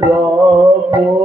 যাব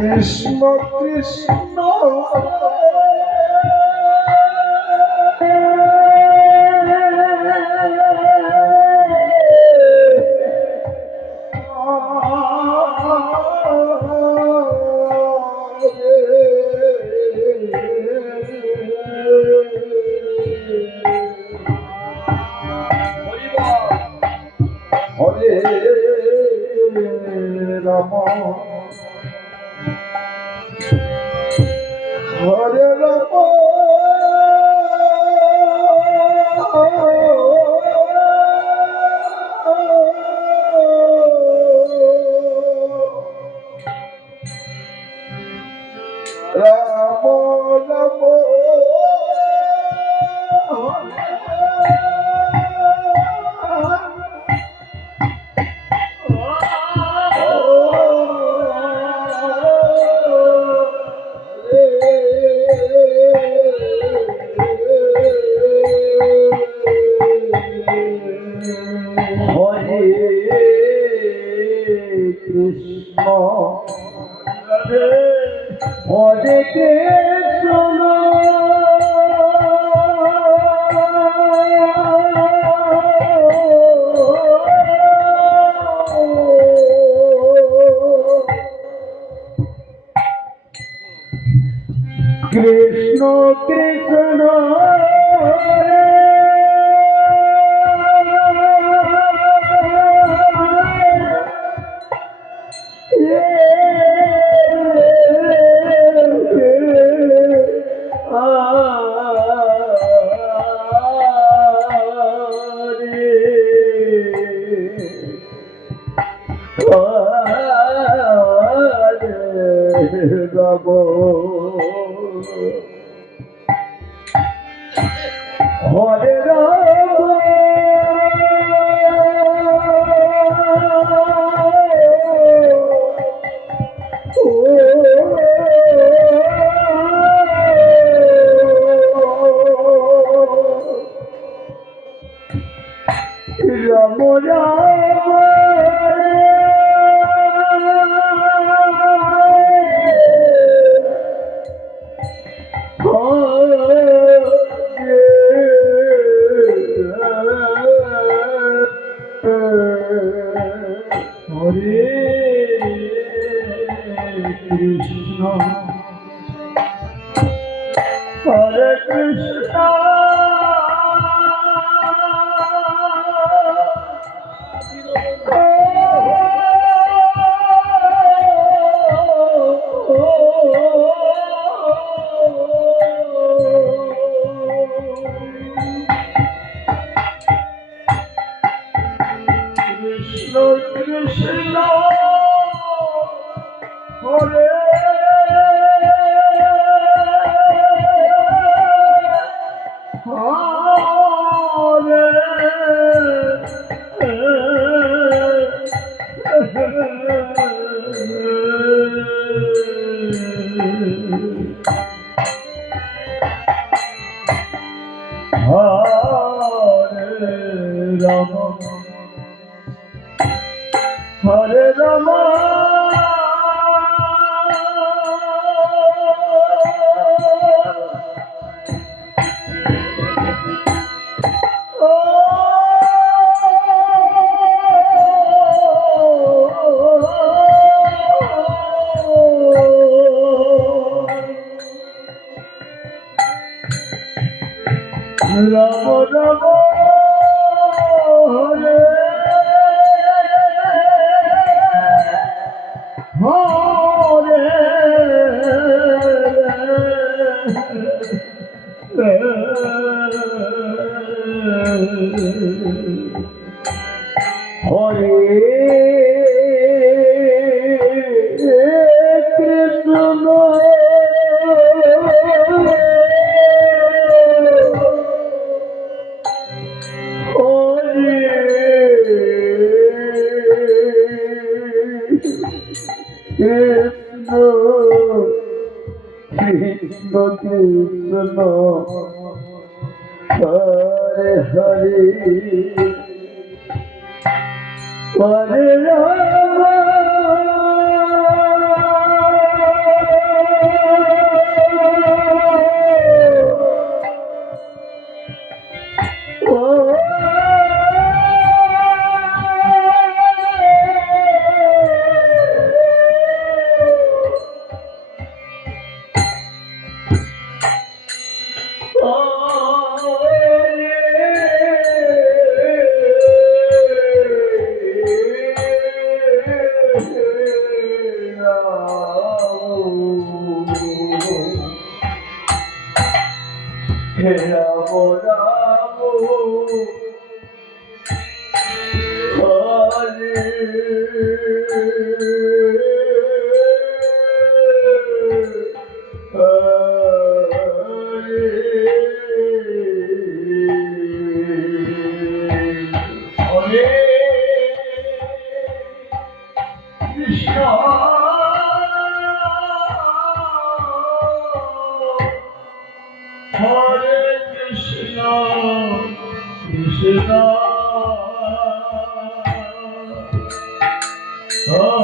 কৃষ্ণ কৃষ্ণ হরে রাম হরে রাম কৃষ্ণ হরে কৃষ্ণ কৃষ্ণ কৃষ্ণ হরে রাম হরে কৃষ্ণ হরে কৃষ্ণ কৃষ্ণ কৃষ্ণ হরে রাম হরে Ram Ram Ram Hare Hare Krishna Krishna Krishna Krishna Hare Hare Hare Ram Hare Krishna, Krishna Hare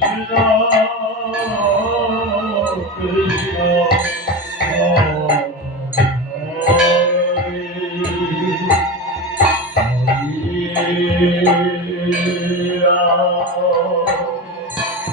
Krishna Hare Hare Hare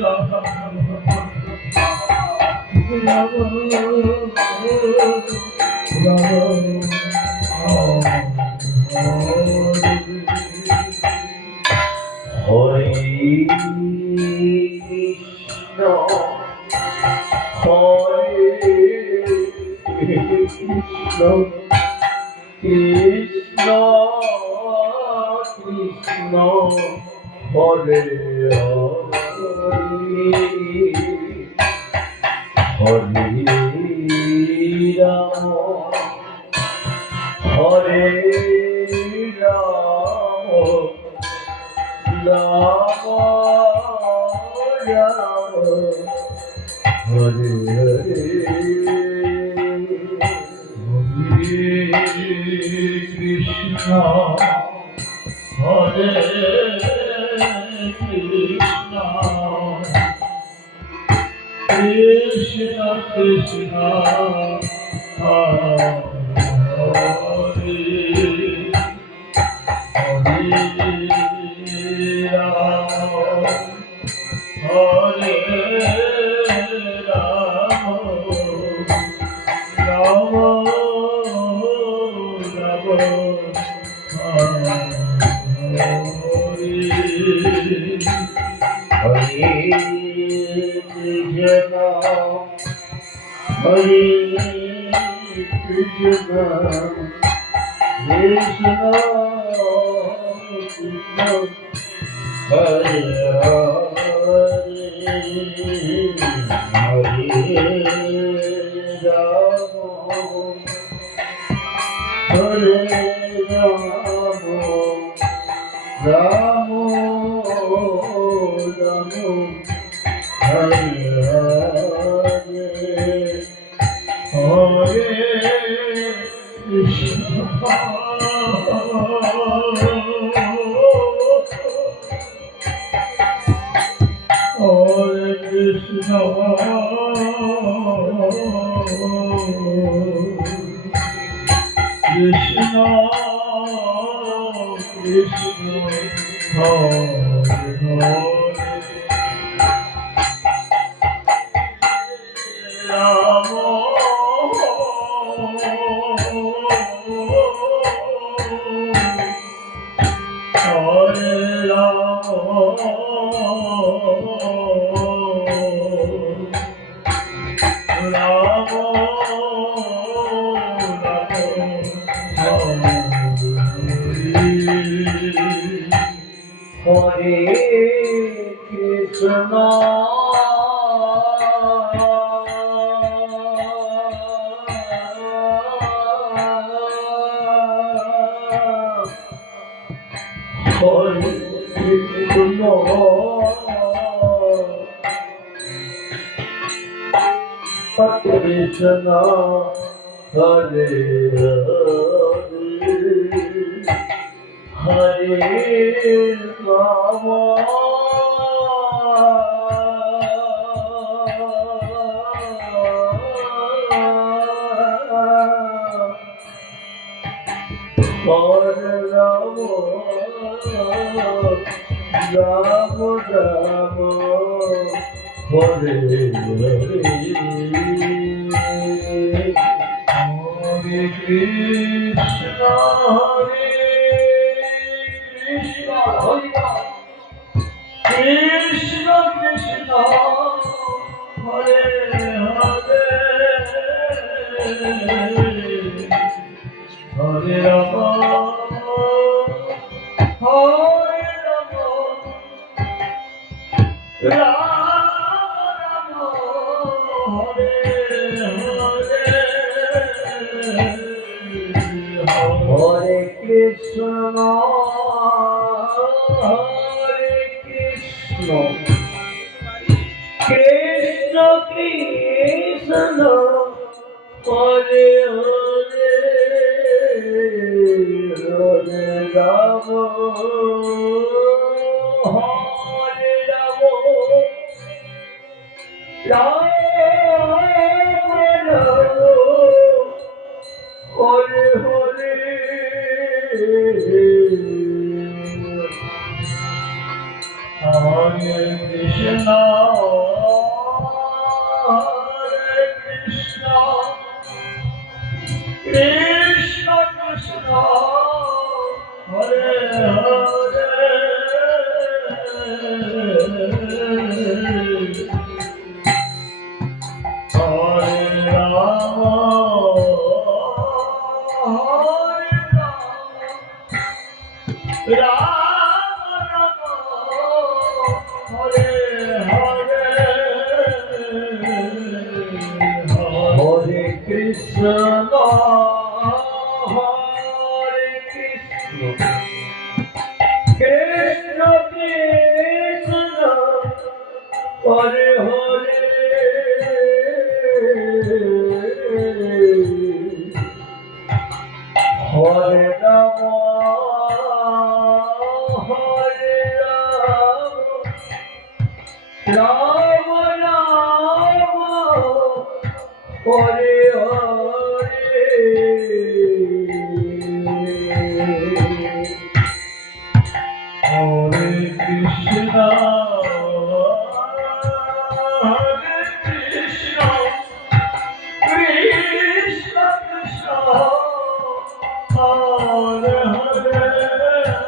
Rama Hare Rama Rama Rama Hare Hare Hare Krishna Krishna Krishna Hare Hare Hare Rama Hare Rama Rama Hare Hare Krishna Krishna Krishna Hare Hare Hare Rama Krishna, Hare Krishna, Krishna Krishna, Hare Hare, Hare Rama, Hare Rama, Rama Rama, Hare Hare, Hare Krishna, Hare Krishna, Krishna Krishna, Hare Hare, Hare Rama, Hare Rama, Rama Rama, Hare Hare, Hare Krishna, Hare Krishna, Krishna Krishna, Hare Hare, Hare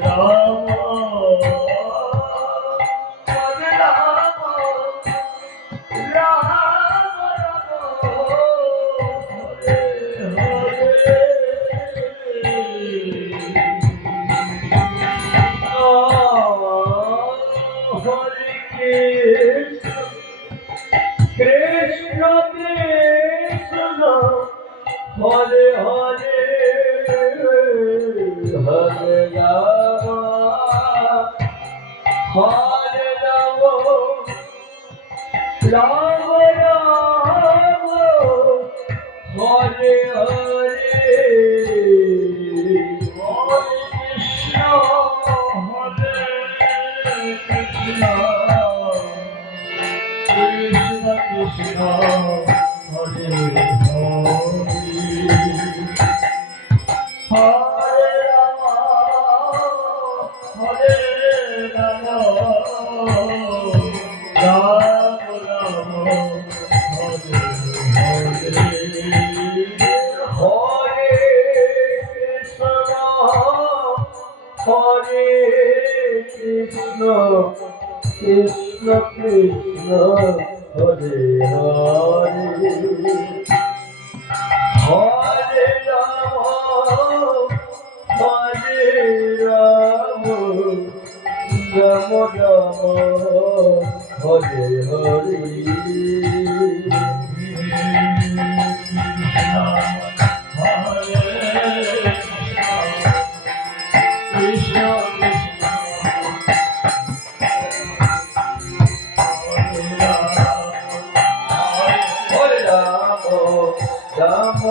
Rama, Hare Rama, Rama Krishna Krishna, Hare Hare, Hare Rama, Hare Rama, Rama Rama, Hare Hare, Hare Krishna, Krishna Krishna, Hare Rama, Hare Rama, Rama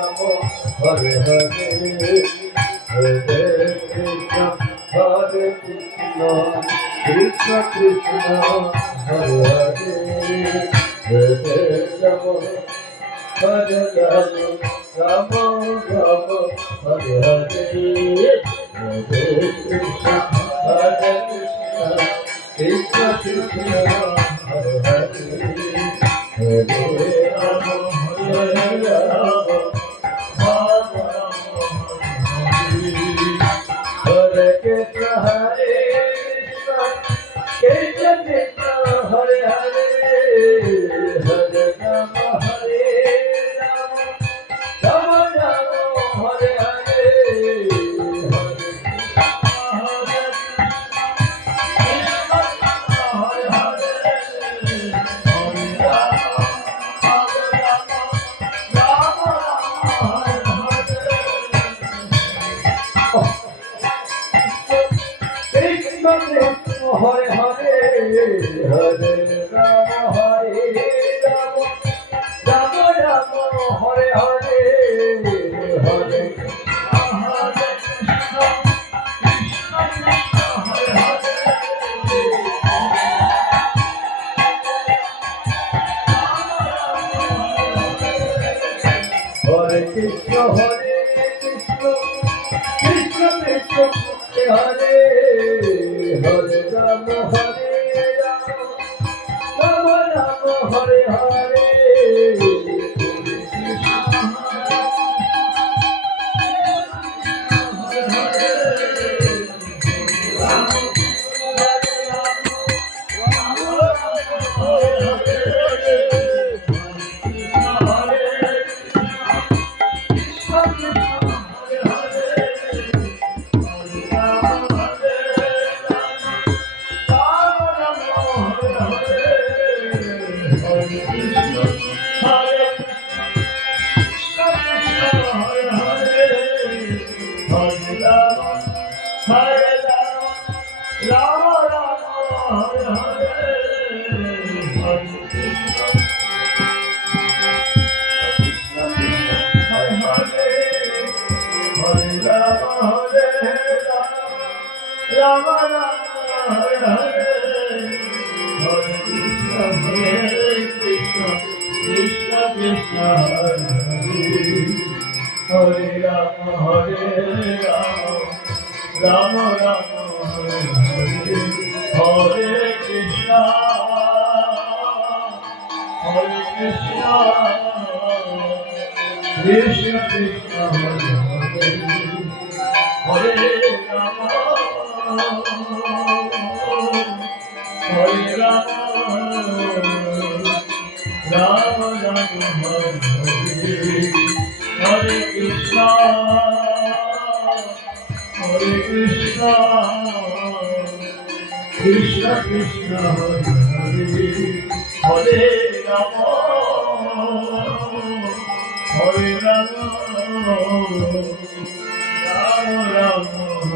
Rama, Hare Hare, Hare Krishna, Hare Krishna, Krishna Krishna, Hare Hare, Hare Rama, Hare Rama, Rama Rama, Hare Hare, Krishna Krishna, Hare Rama, Rama Rama, Hare Hare, Hare Krishna, Hare Krishna, Krishna Krishna, Hare Hare, Hare Rama, Hare Rama, Rama Rama, Hare Hare, Hare Krishna, Hare Krishna, Krishna Krishna, Hare Hare, Hare Rama, Hare Rama, Rama Rama, Hare Krishna, Hare Krishna, Krishna Krishna, Hare Hare, Hare Rama, Hare Rama, Rama Rama, Hare Hare, Hare Krishna Krishna, Hare Hare, Hare Rama, Hare Rama, Rama Rama, Hare Hare, Hare Hare Krishna, Hare Krishna, Krishna Krishna Hare Hare Rama Hare Rama Rama Rama Hare Hare Rama Rama Hare Hare Hare Krishna Krishna Krishna Hare Hare Hare Rama Rama Rama Hare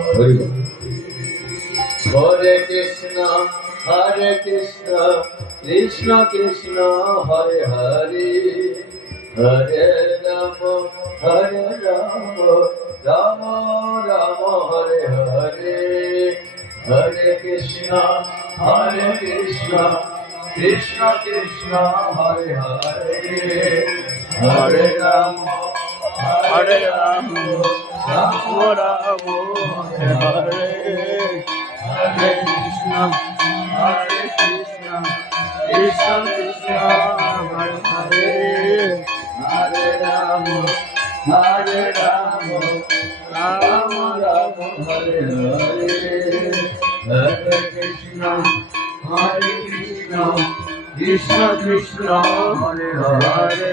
Hare Hare Krishna Krishna Krishna Hare Hare Hare Rama Hare Rama Rama Rama Hare Hare Hare Krishna Krishna Krishna Hare Hare Hare Rama Hare Rama Rama Rama Hare Hare Krishna Krishna Krishna Hare Hare Hare Rama Rama Rama Hare Hare Hare Krishna Krishna Krishna Hare Hare Hare Rama Rama Rama Hare Hare Hare Krishna Krishna Krishna Hare Hare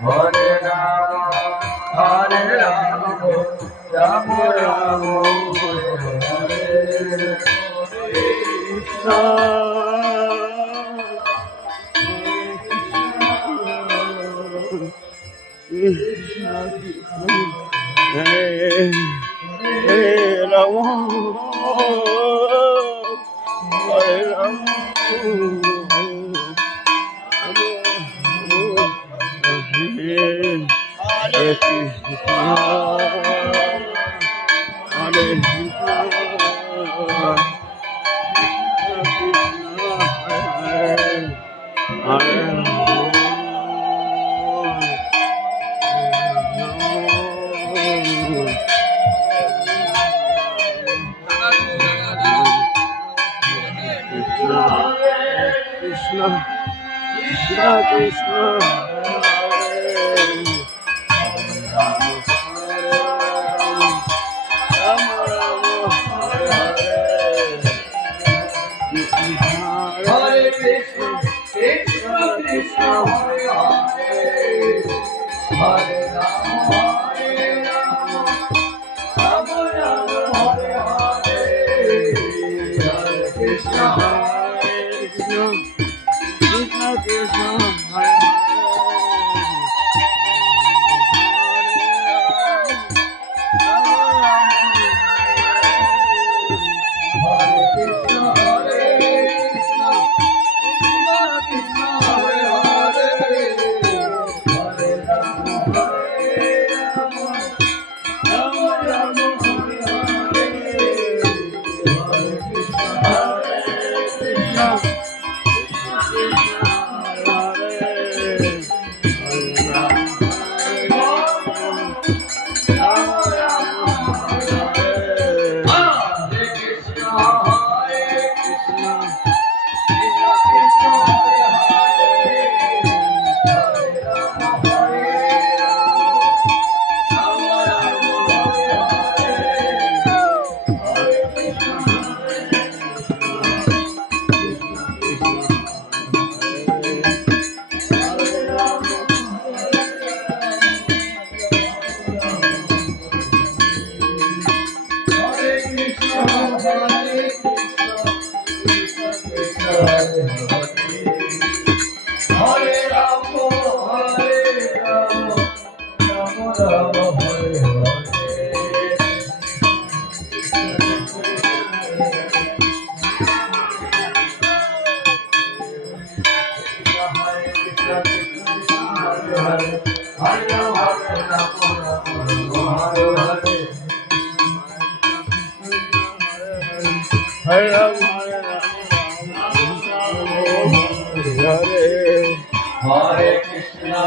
Hare Rama Rama Rama Hare Hare Hare Krishna Krishna Krishna Hare Hare Hare Rama Rama Rama Hare Hare Krishna Hare Rama Hare Rama Hare Krishna Hare Krishna Krishna Hare Krishna Krishna Krishna Hare Hare Hare Rama Rama Rama Hare Hare Hare Krishna Krishna Krishna Hare Hare Hare Hare Hare Ram, Hare Ram, Hare Hare Krishna,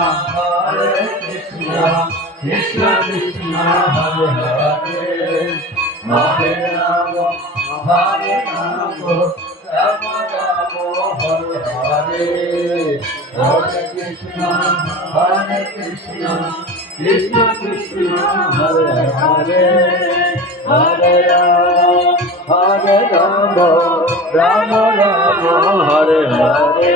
Krishna Krishna, Hare Hare, Hare Rama, Hare Rama, Rama Rama, Hare Hare, Hare Krishna, Krishna Krishna, Hare Hare, Hare Rama, Rama Rama, Hare Hare,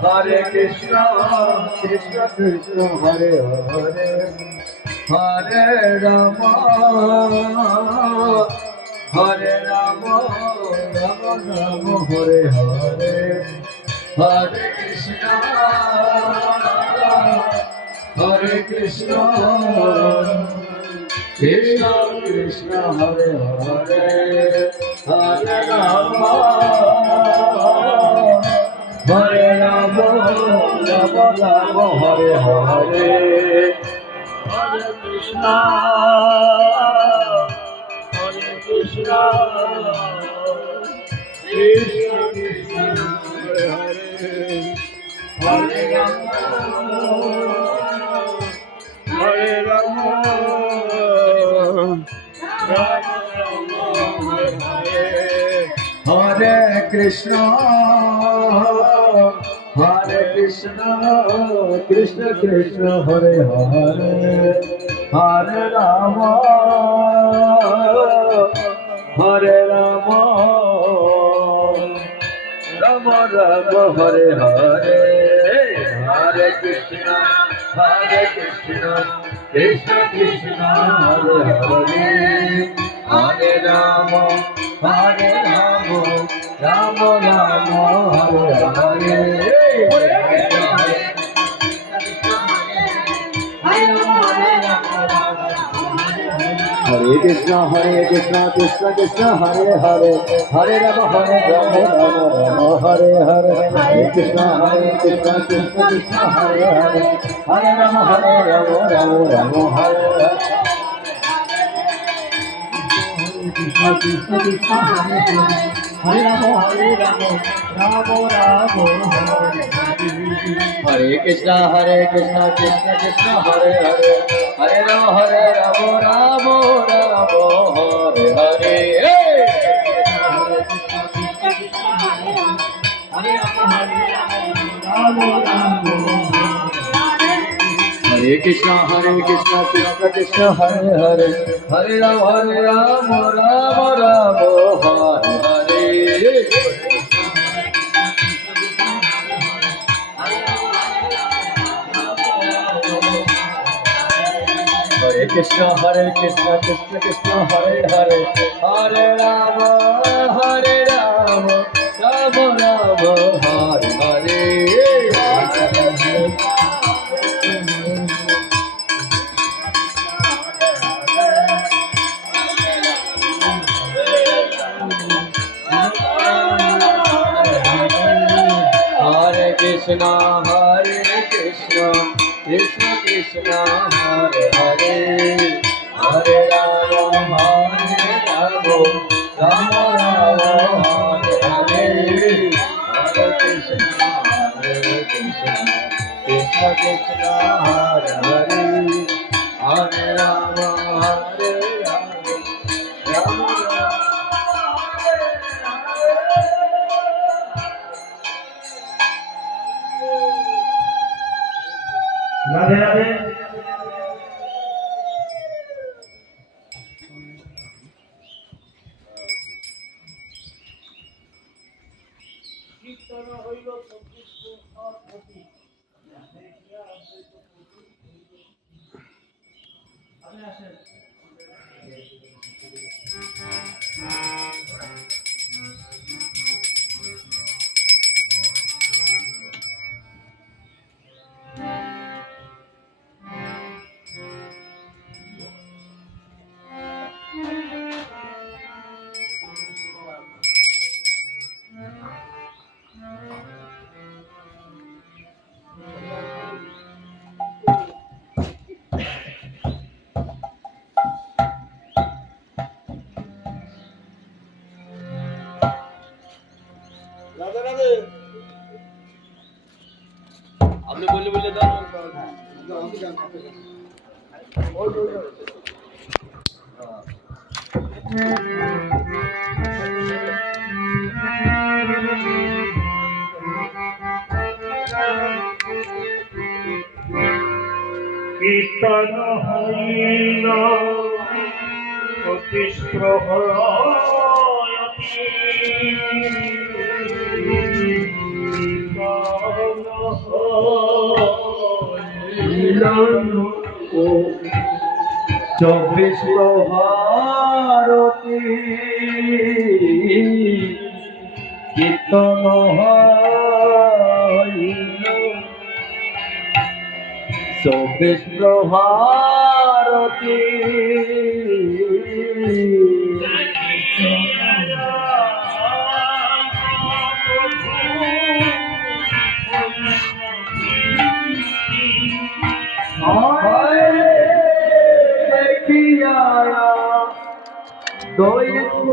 Hare Krishna, Krishna Krishna, Hare Hare, Hare Rama, Rama Rama, Hare Hare, Hare Krishna, Krishna Krishna, Hare Hare, Hare Rama, Rama Rama, Hare Hare, Hare Krishna, Krishna Krishna, Hare Hare, Hare Rama, Hare Rama, Rama Rama, Hare Hare. Hare Krishna, Krishna Krishna, Hare Hare, Hare Rama, Rama Rama, Hare Hare, Hare Krishna, Krishna Krishna, Hare Hare, Hare Rama, Rama Rama, Hare Hare. Hare Krishna, Krishna Krishna, Hare Hare, Hare Rama, Rama Rama, Hare Hare, Hare Krishna, Krishna Krishna, Hare Hare, Hare Rama, Rama Rama, Hare Hare. Krishna Krishna, Hare Hare, Hare Rama, Rama Rama, Hare Hare. Hare Krishna, Krishna Krishna, Hare Hare, Hare Rama, Rama Rama, Hare Hare. Hare Krishna, Krishna Krishna, Hare Hare, Hare Rama, Rama Rama, Hare Hare. Hare Krishna, Krishna Krishna, Hare Hare, Hare Rama, Rama Rama, Hare Hare. Hare Krishna, Krishna Krishna, Hare Hare, Hare Rama, Rama Rama, Hare Hare, Hare Krishna, Krishna Krishna, Hare Hare, Hare Rama, Rama Rama. Radhe Radhe. কীর্তন হইল আপনি আসেন। আপনি বললে বললে দাও কীর্তন হইল প্রতিষ্প্রহয়তি কীর্তন হইল চব্বিশ প্রহারতি কীর্তন হইল চব্বিশ প্রহারতি দৈব